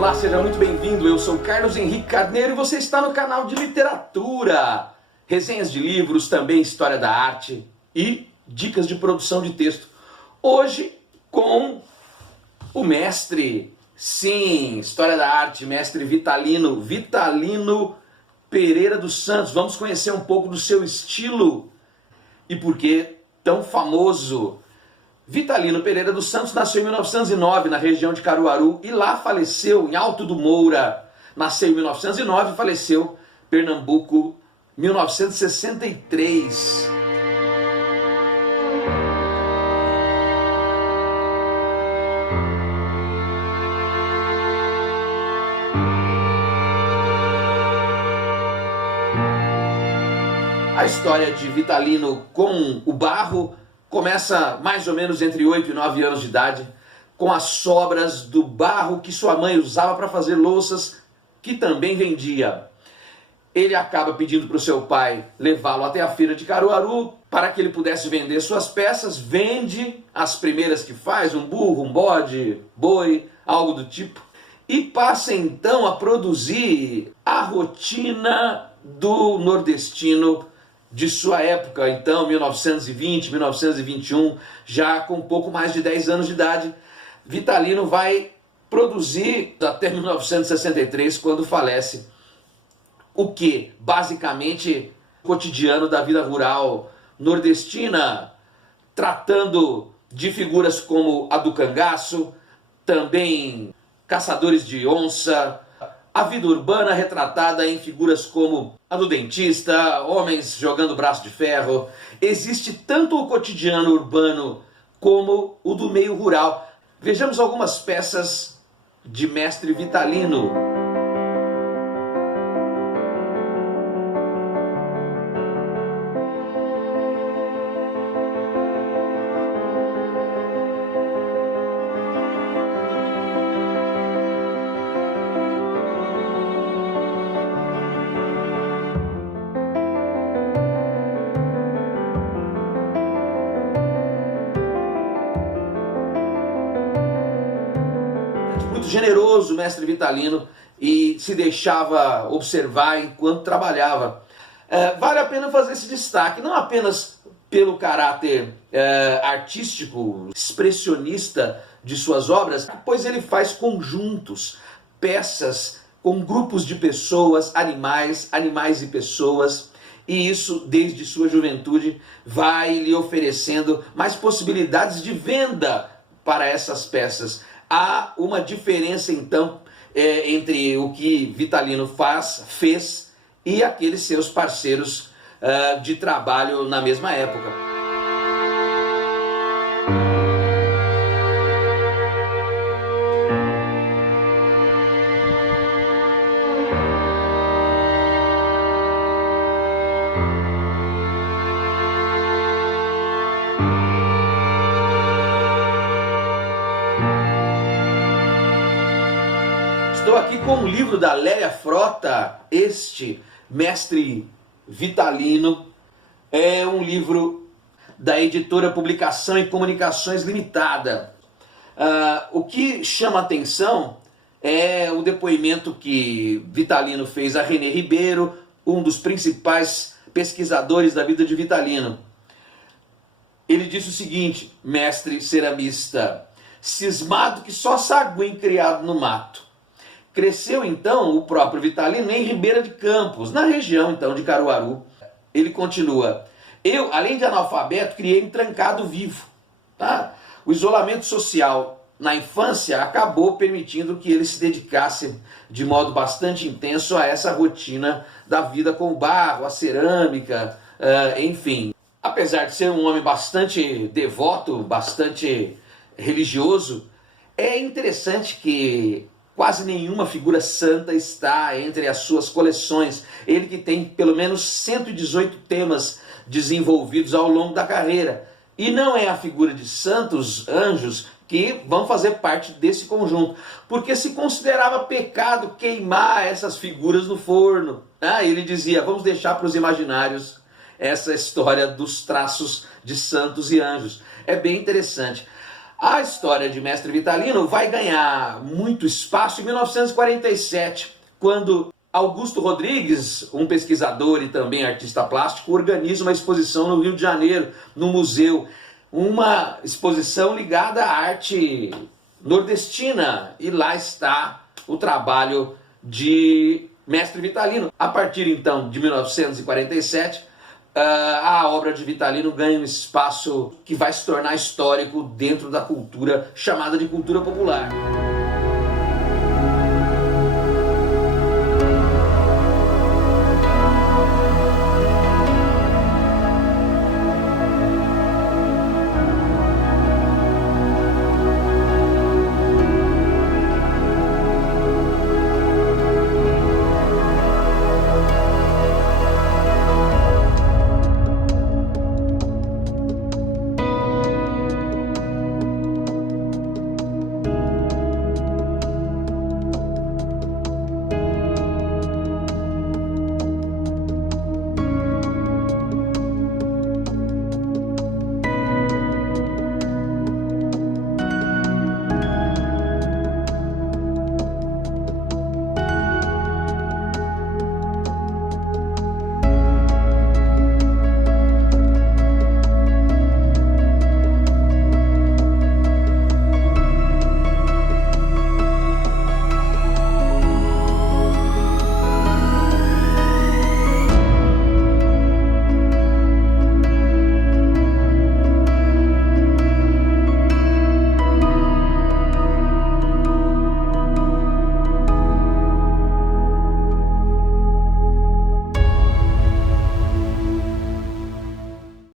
Olá, seja muito bem-vindo, eu sou Carlos Henrique Carneiro e você está no canal de literatura. Resenhas de livros, também história da arte e dicas de produção de texto. Hoje com o mestre, sim, história da arte, mestre Vitalino Pereira dos Santos. Vamos conhecer um pouco do seu estilo e por que tão famoso. Vitalino Pereira dos Santos nasceu em 1909 na região de Caruaru e lá faleceu em Alto do Moura. Nasceu em 1909 e faleceu em Pernambuco em 1963. A história de Vitalino com o barro começa mais ou menos entre 8 e 9 anos de idade, com as sobras do barro que sua mãe usava para fazer louças, que também vendia. Ele acaba pedindo para o seu pai levá-lo até a feira de Caruaru para que ele pudesse vender suas peças. Vende as primeiras que faz, um burro, um bode, boi, algo do tipo. E passa então a produzir a rotina do nordestino de sua época, então 1920, 1921, já com um pouco mais de 10 anos de idade. Vitalino vai produzir até 1963, quando falece, o que? Basicamente, o cotidiano da vida rural nordestina, tratando de figuras como a do cangaço, também caçadores de onça, a vida urbana retratada em figuras como a do dentista, homens jogando braço de ferro. Existe tanto o cotidiano urbano como o do meio rural. Vejamos algumas peças de mestre Vitalino. Muito generoso, mestre Vitalino, e se deixava observar enquanto trabalhava. Vale a pena fazer esse destaque, não apenas pelo caráter artístico, expressionista de suas obras, pois ele faz conjuntos, peças com grupos de pessoas, animais e pessoas, e isso desde sua juventude vai lhe oferecendo mais possibilidades de venda para essas peças. Há uma diferença, então, entre o que Vitalino fez e aqueles seus parceiros de trabalho na mesma época. Estou aqui com um livro da Lélia Frota. Este mestre Vitalino é um livro da editora Publicação e Comunicações Limitada. O que chama atenção é o depoimento que Vitalino fez a René Ribeiro, um dos principais pesquisadores da vida de Vitalino. Ele disse o seguinte: mestre ceramista, cismado que só saguim criado no mato. Cresceu então o próprio Vitalino em Ribeira de Campos, na região então de Caruaru. Ele continua: eu, além de analfabeto, criei-me trancado vivo. Tá? O isolamento social na infância acabou permitindo que ele se dedicasse de modo bastante intenso a essa rotina da vida com o barro, a cerâmica, enfim. Apesar de ser um homem bastante devoto, bastante religioso, é interessante que quase nenhuma figura santa está entre as suas coleções. Ele que tem pelo menos 118 temas desenvolvidos ao longo da carreira. E não é a figura de santos, anjos, que vão fazer parte desse conjunto. Porque se considerava pecado queimar essas figuras no forno. Ele dizia: vamos deixar para os imaginários essa história dos traços de santos e anjos. É bem interessante. A história de Mestre Vitalino vai ganhar muito espaço em 1947, quando Augusto Rodrigues, um pesquisador e também artista plástico, organiza uma exposição no Rio de Janeiro, no museu. Uma exposição ligada à arte nordestina. E lá está o trabalho de Mestre Vitalino. A partir então de 1947, a obra de Vitalino ganha um espaço que vai se tornar histórico dentro da cultura chamada de cultura popular.